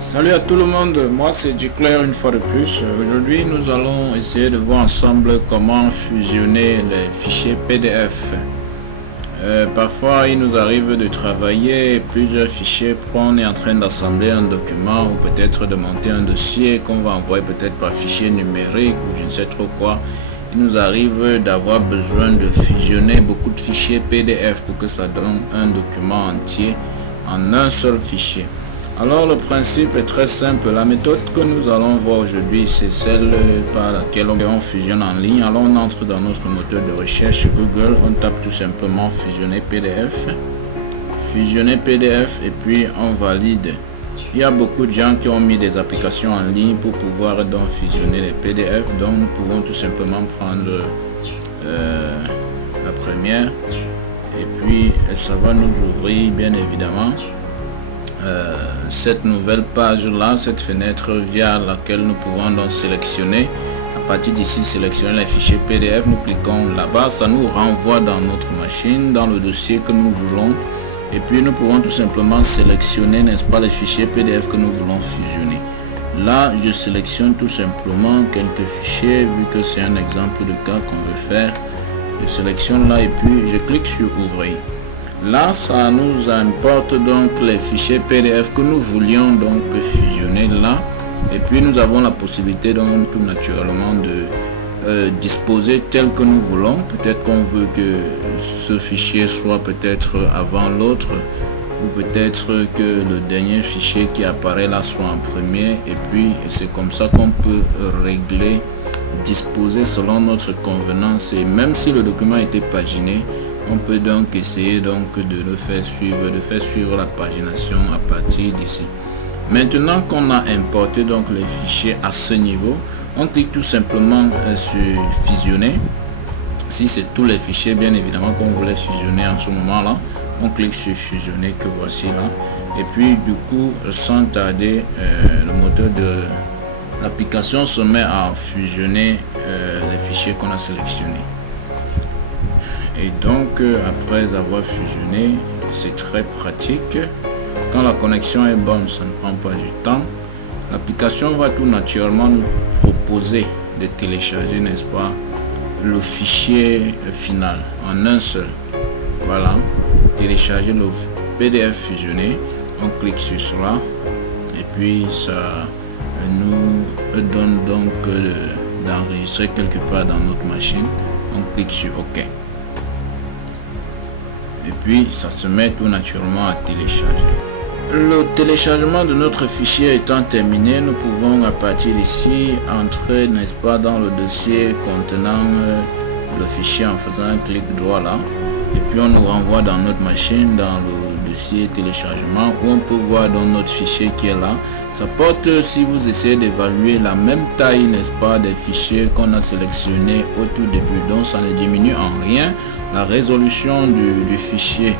Salut à tout le monde, moi c'est Duclair une fois de plus. Aujourd'hui nous allons essayer de voir ensemble comment fusionner les fichiers PDF. Parfois il nous arrive de travailler plusieurs fichiers pour on est en train d'assembler un document ou peut-être de monter un dossier qu'on va envoyer peut-être par fichier numérique ou je ne sais trop quoi. Il nous arrive d'avoir besoin de fusionner beaucoup de fichiers PDF pour que ça donne un document entier en un seul fichier. Alors le principe est très simple. La méthode que nous allons voir aujourd'hui, c'est celle par laquelle on fusionne en ligne. Alors on entre dans notre moteur de recherche Google, on tape tout simplement fusionner PDF. Fusionner PDF et puis on valide. Il y a beaucoup de gens qui ont mis des applications en ligne pour pouvoir donc fusionner les PDF. Donc nous pouvons tout simplement prendre la première et puis ça va nous ouvrir bien évidemment cette nouvelle page là, cette fenêtre via laquelle nous pouvons donc sélectionner. À partir d'ici, sélectionner les fichiers PDF, nous cliquons là-bas, ça nous renvoie dans notre machine, dans le dossier que nous voulons, et puis nous pouvons tout simplement sélectionner, n'est-ce pas, les fichiers PDF que nous voulons fusionner. Là je sélectionne tout simplement quelques fichiers, vu que c'est un exemple de cas qu'on veut faire. Je sélectionne là et puis je clique sur ouvrir. Là, ça nous importe donc les fichiers PDF que nous voulions donc fusionner là. Et puis nous avons la possibilité donc tout naturellement de disposer tel que nous voulons. Peut-être qu'on veut que ce fichier soit peut-être avant l'autre, ou peut-être que le dernier fichier qui apparaît là soit en premier. Et puis c'est comme ça qu'on peut régler, disposer selon notre convenance. Et même si le document était paginé, on peut donc essayer donc de le faire suivre, la pagination à partir d'ici. Maintenant qu'on a importé donc les fichiers à ce niveau, on clique tout simplement sur fusionner. Si c'est tous les fichiers bien évidemment qu'on voulait fusionner en ce moment là, on clique sur fusionner que voici là. Et puis du coup, sans tarder, le moteur de l'application se met à fusionner les fichiers qu'on a sélectionnés. Et donc après avoir fusionné, c'est très pratique. Quand la connexion est bonne, ça ne prend pas du temps. L'application va tout naturellement nous proposer de télécharger, n'est-ce pas, le fichier final en un seul. Voilà, télécharger le PDF fusionné. On clique sur cela et puis ça nous donne donc d'enregistrer quelque part dans notre machine. On clique sur OK. Et puis ça se met tout naturellement à télécharger. Le téléchargement de notre fichier étant terminé, nous pouvons à partir d'ici entrer, n'est-ce pas, dans le dossier contenant le fichier en faisant un clic droit là. Et puis on nous renvoie dans notre machine, dans le dossier téléchargement, où on peut voir dans notre fichier qui est là. Ça porte, si vous essayez d'évaluer, la même taille, n'est-ce pas, des fichiers qu'on a sélectionnés au tout début. Donc ça ne diminue en rien la résolution du fichier.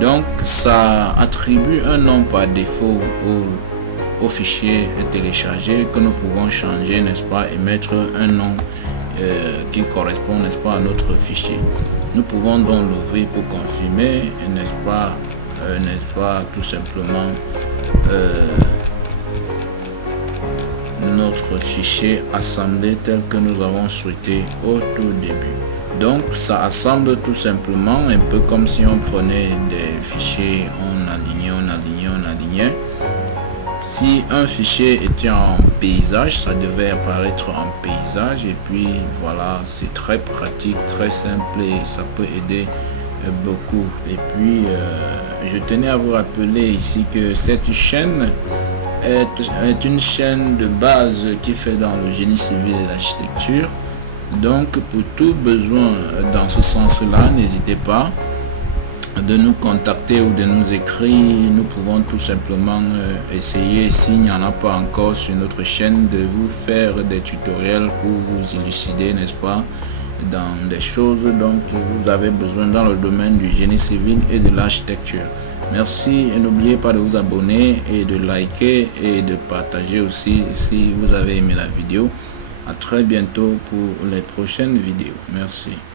Donc ça attribue un nom par défaut au fichier téléchargé que nous pouvons changer, n'est-ce pas, et mettre un nom qui correspond, n'est-ce pas, à notre fichier. Nous pouvons donc l'ouvrir pour confirmer, n'est-ce pas, tout simplement notre fichier assemblé tel que nous avons souhaité au tout début. Donc ça assemble tout simplement un peu comme si on prenait des fichiers, on alignait. Si un fichier était en paysage, ça devait apparaître en paysage. Et puis voilà, c'est très pratique, très simple et ça peut aider beaucoup. Et puis je tenais à vous rappeler ici que cette chaîne est une chaîne de base qui fait dans le génie civil et l'architecture. Donc pour tout besoin dans ce sens là, n'hésitez pas de nous contacter ou de nous écrire. Nous pouvons tout simplement essayer, s'il n'y en a pas encore sur notre chaîne, de vous faire des tutoriels pour vous élucider, n'est-ce pas, dans des choses dont vous avez besoin dans le domaine du génie civil et de l'architecture. Merci et n'oubliez pas de vous abonner et de liker et de partager aussi si vous avez aimé la vidéo. À très bientôt pour les prochaines vidéos. Merci.